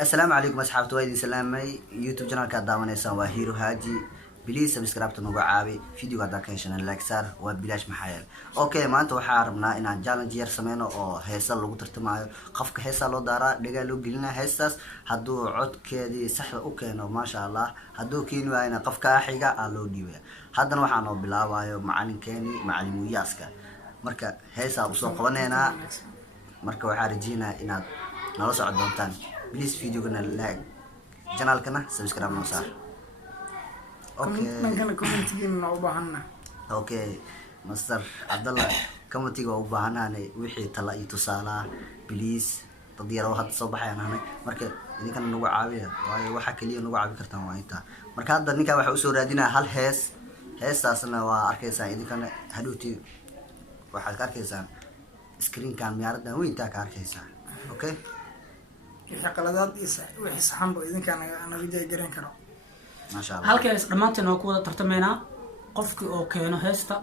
السلام عليكم أصحاب وايد سلامي يوتيوب channel كداونيسان waa Hero Haji please subscribe to nagu caabi video ka daakayshana like sar waa bilaash maxayal okay maanta waxaan rabnaa inaan challenge yar sameeyno oo heesa lagu tartamayo qofka heesa loo daaraa dhiga loo gelina heestaas haduu codkeedii sax u keeno ma sha Allah haduu keeno ayna qofka xiga loo dhiibaya haddana waxaan oo bilaabayo macalinkeeni macalin Yaaska marka heesa u soo qabanayna marka waxaan rajeenaa inaad nala socod doontaan please video kana like channel kana subscribe noo saar okay kana comment-kiina noo baahana okay master Abdullah comment-kiga u baahanaanay wixii tala iyo tusaale please tadiyaro hadda soo baxayaan marka idinkan nagu caawiya waayo waxa kaliya nagu caawi kartaan waa inta marka hadda ninka waxa uu soo raadinaa hal heestaasna waa arkaysaa idinkan hadhuuti waxaad ka arkaysaa screen kan miyaaradan weynta ka arkaysaa okay qaladaad wixii saxan baa idinka anaga garan karo ma sha Allah halkaas dhamaanteen oo ku wada tartameynaa qofkii oo keeno heesta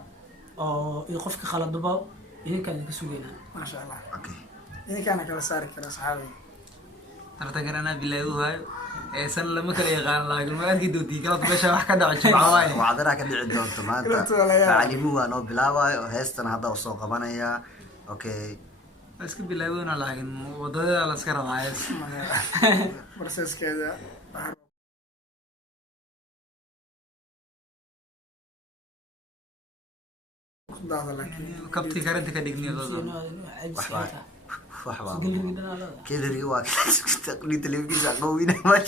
oo iyo qofkii khaladuba idinka idinka sugeynaa ma sha Allah okay idinka kala saari kara saxaabay tartan garana bilaadu hayo san lama kala yaqaan laakiin ma arki doontii kala meesha wax ka dhaco jimcawaay wacdara ka dhici doonto maanta macalimu waa noo bilaabayo heestan hadda soo qabanaya okay iska bilaawona laakiin wadada la iska rabaayo process-keeda kabti karanta ka dhigniyo waxba كذا waa taqliid television qowina ma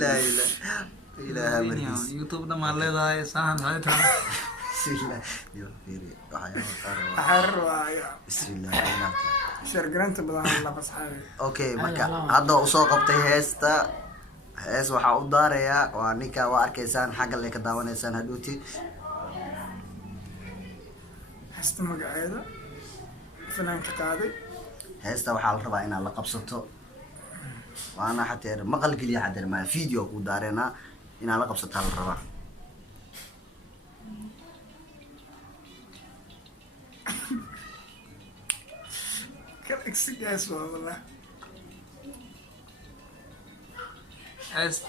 la ilaha illa youtube da ma leedahay saan hayta bismillah yo fiiri bismillah share granta badan la fasxay okay marka hadda u soo qabtay heesta waxa u daaraya waa ninka waa arkaysaan xagga le ka daawanaysaan hadhuuti heesta magaceeda fanaanka qaaday heesta waxaa la rabaa inaad la qabsato waana xataa maqal kaliya xataa ma video ku daarena inaad la qabsato la rabaa كان اكسجاس والله اس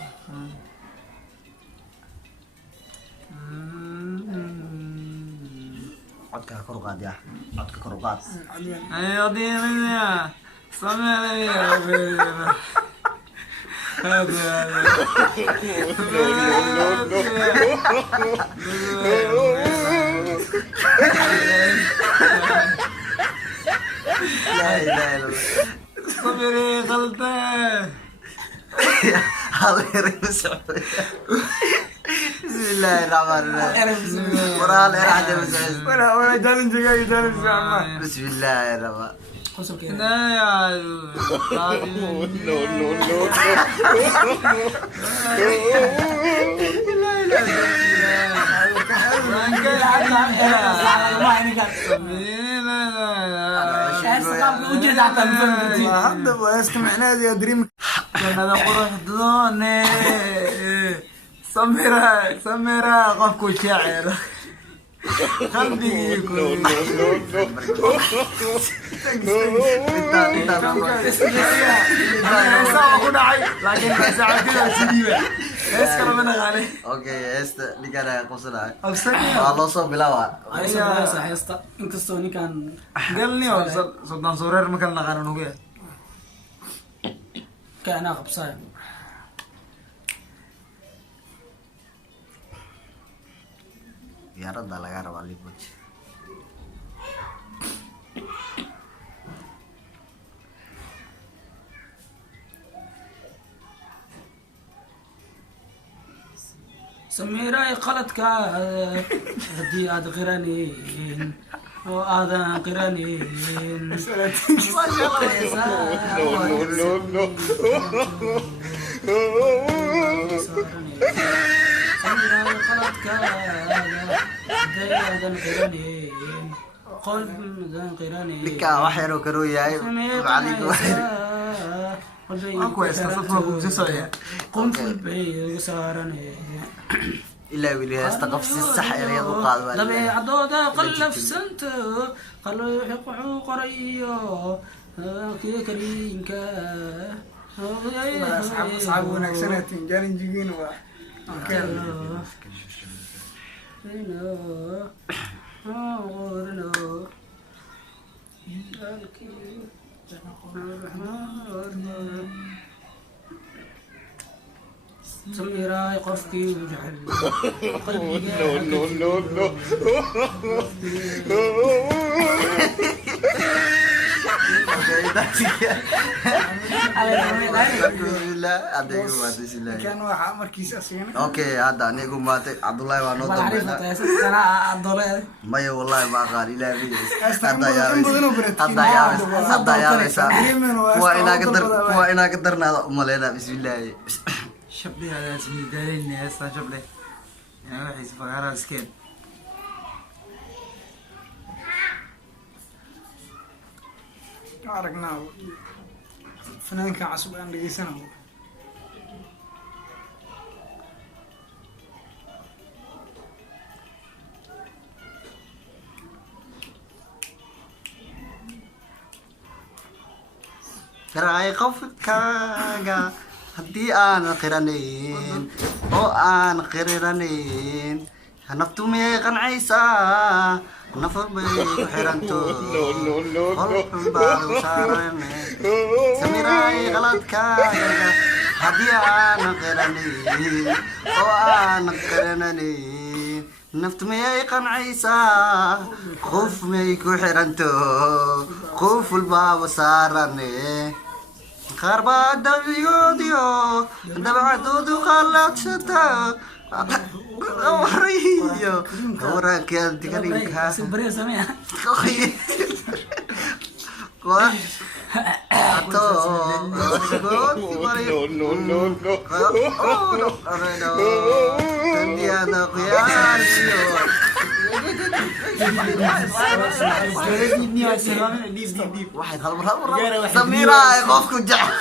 codka kor u qaad ya codka kor u qaad ay odiyaya sameeyo لا اله الا الله صبري غلطه هذا بسم الله الرحمن الرحيم ورال راح ولا دالن جاي دالن بسم الله الرحمن لا يا هذا واستمعنا يا دريم هذا قرح دوني سميرة قفكو شاعر قلبي يكون لكن ساعة كده سيديوه ايش كلام انا غالي اوكي است لقانا قصنا ابسني والله صوب بلاوا aysa heesta inkastoo ninkan قالني صدام صورير مكان نغانا نوغيه kana qabsay يا رد على غرب على بوج سميراي qaladka hadii aad qiraneen oo aadan qiraneen ma sha Allah qaladka hadii aadan qiraneen qalbigan qiraneen ninka wax yar oo karo yahay macalinku اكو استفدوا بجسوية قنت البيض صارني إلا بالله استقفص الصح يا رياض وقال لبي عضوضة قلف سنته قالوا يحق حقوق ريو كي كرينك asxaab wanaagsanaatiin jaalinjigiina waa ankeel سميراي قفكي وجعل kan waxaa markiisa asiina اوكي هذا نيجو ماتي عبد الله وانو مايا والله ما قال الى هذا يا هذا يا وانا قدرنا مالنا بسم الله شبلي هذا اسمي دارين يا اسطى شبلي يعني واحد يسفر سكين aragnaa fanaanka cusub aan dhegeysanayo كراي قفكاغا هدي انا قرانين او انا قرانين نفتو مي قنعيسا نفر بي حيرانتو قلب بارو سارمي سميراي غلطكاغا هدي انا قرانين او انا قرانين نفتو مي قنعيسا خوف مي كحيرانتو خوف الباب سارني خربا دبيوديو دبعدودو خلات شتا وريو وراك يا دكانيكا سبري سميع واحد هالمرة سميرة قفكو جعل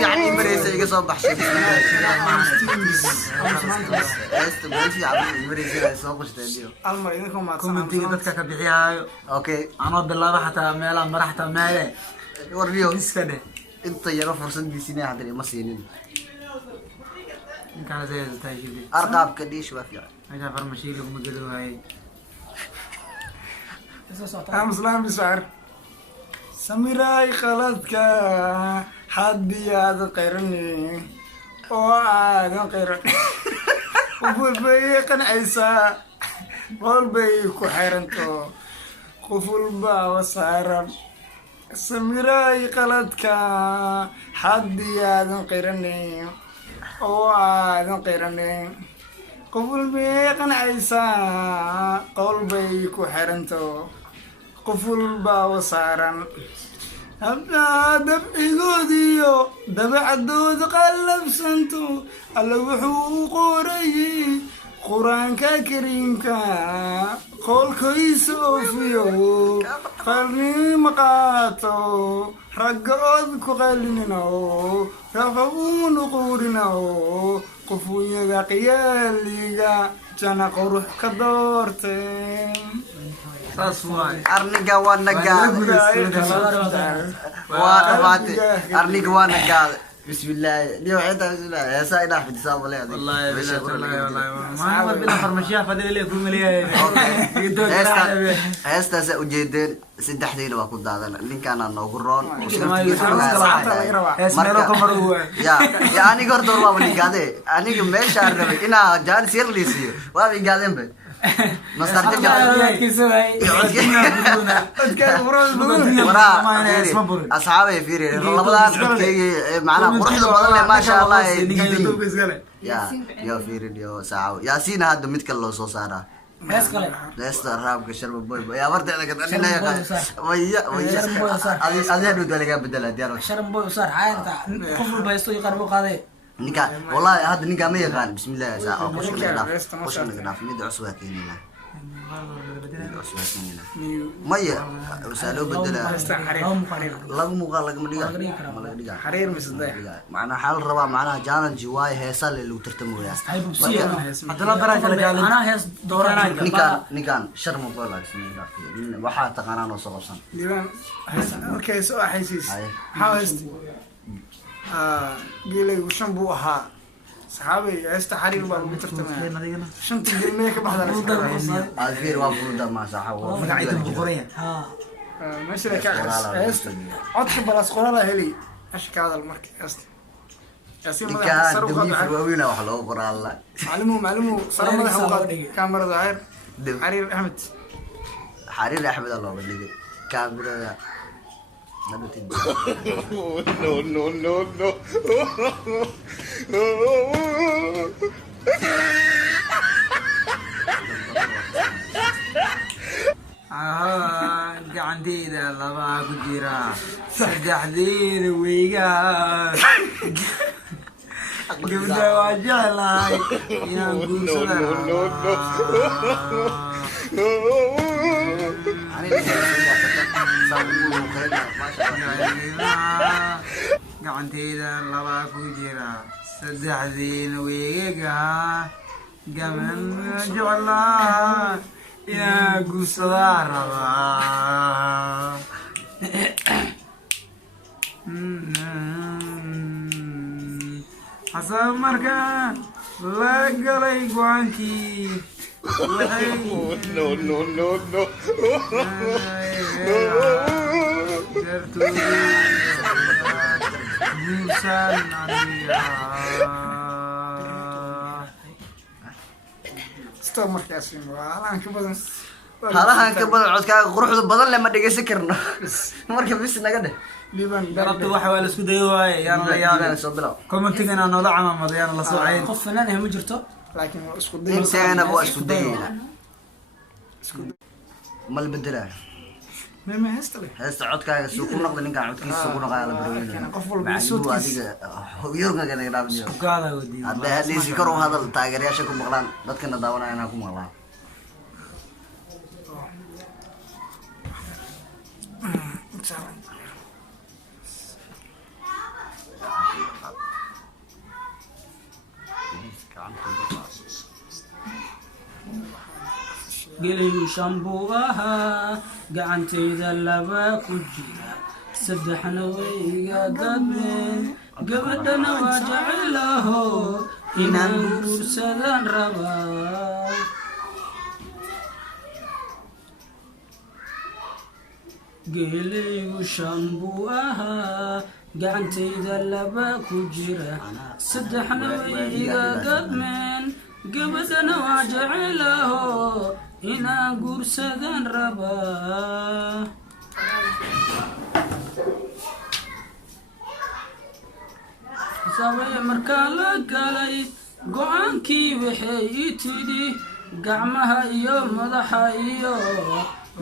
يعني مريسة يقصوا بحشي almar idinka كومنتي dadka ka bixiyaayo اوكي anoo bilaaba xataa meelaha maraxta meele وريو iska dheh انت يا فرصة دي سنة هذا ما سينين ninkaan say haysataa shidi ارقام كديش وافي meesha farmashiyo laguma gado waaye amslaan bisaar samiray qaladka haddii aad qirani oo aadan qiran qoful bay qancaysaa qol bay ku xiranto qoful baa wasaaran samiray qaladka haddii aadan qirani oo aadan qirani qoful bay qancaysaa qol bay ku xiranto qoful baa wasaaran habdaa dabcigoodiyo dabacdooda qallabsanto alla wuxuu u qorayay qur-aanka kariimka qolkaysa oofiyo qalnima qaato ragga ood ku qalinino rafa uunu quurino qofunyada qiyaaliga jana qurux ka doorteen saas waaye ارنيغا ونغا وادماتي ارنيغا ونغا بسم الله اليوم عيد بسم الله يا سايد احمد صاحب الله والله بالله والله ما هو بلا farmashiyaha fadhili leeyahay heestaas ujeedeen saddexdiina waa ku daadan ninkaan aan noogu roon ya aniga horta war waa ligaade aniga meeshaan rabay inaa jaanis yar liisiyo waa igaadeen bay أصحابي فيري رمضان معنا قرحنا بدل ما شاء الله يا فيري يا ساعة ياسين هذا متكلم صو صارا ليست راب كشرب بوي يا ورد أنا كده أنا ويا أذي هدو ده لقى بدل ديارو شرب بوي صار حاجة كفر بيستوي يقربوا قاضي نيكا والله هذا نيكا ما يغان بسم الله يا ساعة خوش نقدر ندعو سوا كينينا maya wasaa loo bedelaa Hesta xariir xariir lagu muuqaal lagama dhigaa Laga dhigi karaa. ma laga dhigaa xariir misday macnaa waxaa la rabaa macnaha challenge waaye heesaa le lagu tartamooyaa hay bubsiya haddana baraa kala gaalin anaa hees dooranaya ninkaan shar maqolaagsan waxaa taqaanaan oo soo qabsan diiwaan markay soo axaysiis Haye. maxaa haysta geelaygu shan buu ahaa saxaabay heesta xariir baa lagu tartamaya shanta gelmee ka baxda la adfeer waa furuda maasaxa magaciisa ku qoraya meesha ka heesta codka balas qorala heli meesha ka hadal marka heesta ninkaan dabiifir waaweyn wax loogu qoraa alla معلمو صار مدح وقاد كاميرا ظاهر حرير احمد xariir axmed aa looga dhigay kaamirada nabati gacanteyda labaa ku jira saddexdeeda weygaa gabdha waa jeclahay inaan guursada gacanteyda labaa ku jira saddexdeena weegaga gaban jeclaa inaan guursadaa rabaa xasab markaa la galay go-aankii guursan aniga ستوب مركز والله كبدن halahan ka badan codkaaga quruxda badan leh ma dhegeysan karno marka bis naga dheh ليبان darabta waxa waa la isku dayo waaye yaana la yaabin soo bilow commentigana noola camaamada yaana la soo cayn qof fanaan ah ma jirto لكن اسكو inteena waa isku dayayna mal bedelaa ما هستلي heesta codkaaga suu ku noqda ninkaan codkiisa suu ku noqaa la laakiin qof walba baraweyna suudkiisa. adiga yorgaga naga dhaafniyo gaada wadi hadday hadhiisi kor u hadal taageerayaasha ku maqlaan dadkana daawanayana ku maqlaan gelaygu shambuu ahaa gacantayda laba ku jira saddexna wayga dadmeen gabadhana waa jecelaho inaan guursadaan rabaa gelaygu shambuu ahaa gacantayda laba ku jira saddexna wayga gadmeen gabadhana waa jecelaho inaan guursadaan rabaa sabay markaa la galay go-aankii waxay ii tidhi gacmaha iyo madaxa iyo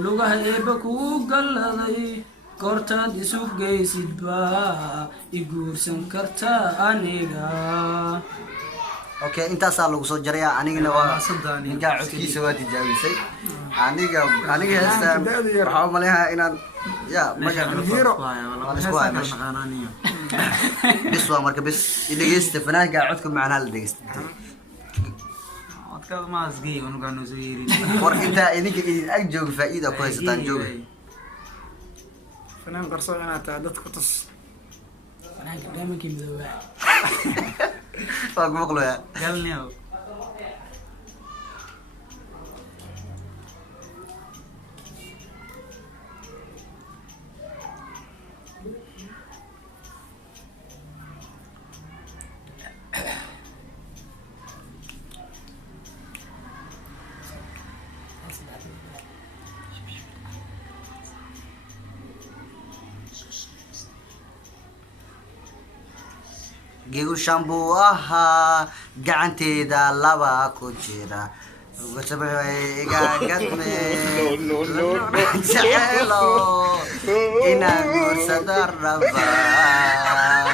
lugaha eebba kuu galladay goortaad isu geysid baa i guursan kartaa aniga okay intaasaa lagu soo jarayaa anigana waa Santaani. ninkaa codkiisa waa tijaabisay aniga heesta waxaa u maleeyaa inaan ya bis waa marka bis idhegeysta fanaanka codka macnaa la dhegeysta codkaada maasgey unugaa noo soo yeerin war intaa idinka idin ag jooga faa'iida ku haysataan jooga فنان قرصون انا تعدت قطص fanaanka dheemankii midoobaa waa ku maqlaya galneo geegu shambuu ahaa gacanteeda laba ku jira iga gadme jecelo inaan guursada rabaa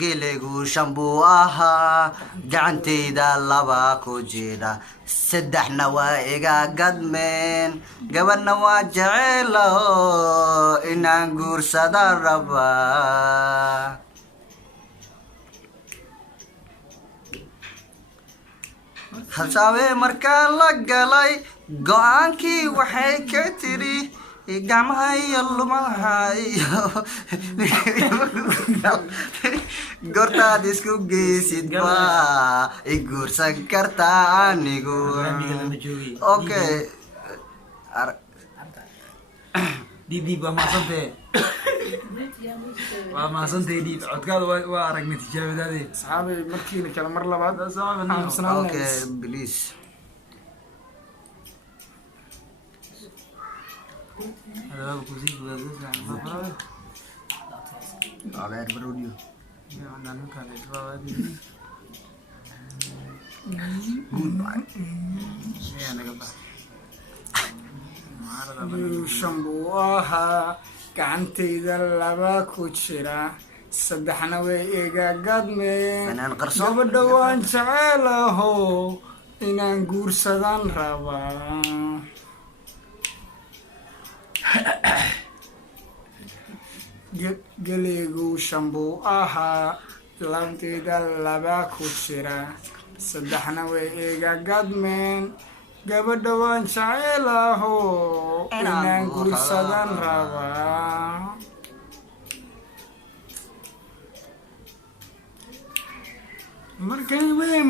geeleygu shan buu ahaa gacantayda laba ku jira saddexna waa iga gadmeen gabadhna waa jecelaho inaan guursada rabaa habsaabe markaan la galay go-aankii waxay ka tiri gacmaha iyo lumaha iyo goortaad isku geysid baa i guursan kartaa anigu okay diib waa mahadsantee waa mahadsantee diib codkaada waa aragnay tijaabadaadee asxaabi markiina kale mar labaad okay please هذا كوزي على البروديو shan buu ahaa gacantayda laba ku jira saddexna way iga gadmeen gabadha waan jecelaho inaan guursadan rabaa geeleygu shan buu ahaa gacantayda laba ku jira saddexna way iga gadmeen gabadha waan jecelaho inaan guursadan rabaa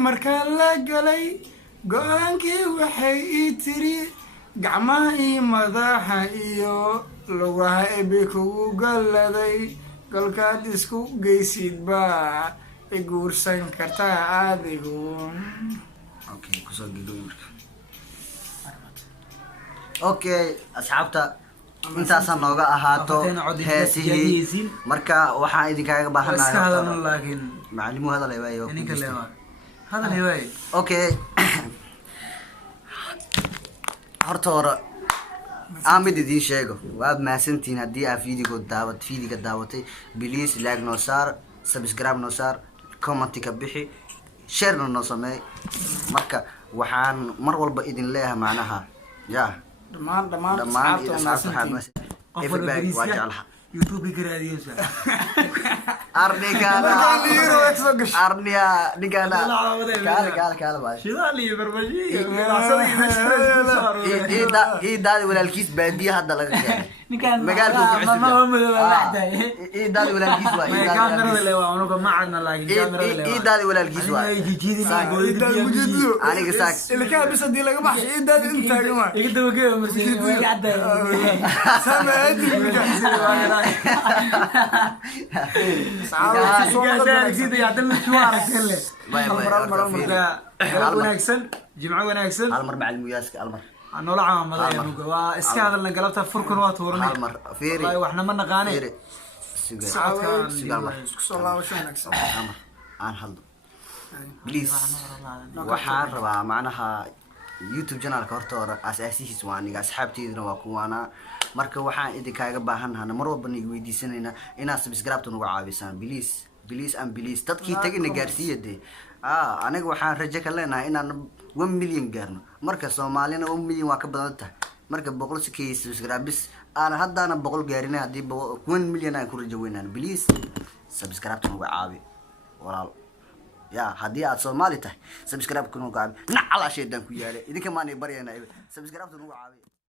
markaa la galay go-aankii waxay ii tiri gacmaha iyo madaxa iyo lugaha ebe kugu galladay golkaad isku geysid baa i guursan kartaa adigu okay asxaabta intaasa nooga ahaato heesihii marka waxaan idinkaaga baahanahay macalimu hadal waayo okay horta hore aan mid idiin sheego waad mahadsantihiin haddii aad fiidiga daawatay please like noo saar subscribe noo saar commenti ka bixi sharena noo sameey marka waxaan mar walba idin leeyahay macnaha ya dhammaan everybody waa jeclaha youtube ka raadiyaysa arniya nigana kaala baa shidaali barbaji ii daadi walaalkiis baadiya hadda laga keenay ninkan magaalku ku cusub ii daadi walaalkiis waa ii daadi walaalkiis waa aniga saak ilkaa bis hadii laga baxshay ii daadi in taagan waa iga dabageeyo marsiin way cadday wanaagsan jimco wanaagsan almar macalin muyaaska almar noola caamada waa iska hadalna galabta furkan waa tuurnay almar fiiri wallahi waxna ma naqaanay isku soo laabasho wanaagsan aan hadlo please waxaan rabaa macnaha youtube channelka horta hore asaasihiis waa aniga asxaabteeduna waa kuwaana marka waxaan idinkaaga baahannahay mar walba niga weydiisanayna inaad subscribe nuga caabisaan please and please dadkii tagayna gaarsiiyade aniga waxaan rajo ka leenahay inaan 1 million gaarno marka Soomaalina 1 million waa ka badan tahay marka 100k subscribe bis aan haddaana 100 gaarinay hadii 1 million aan ku rajo weynaan please subscribe nuga caabi walaal ya haddii aad Soomaali tahay subscribe nuga caabi nacala sheedan ku yaale idinka maanay barayna subscribe nuga caabi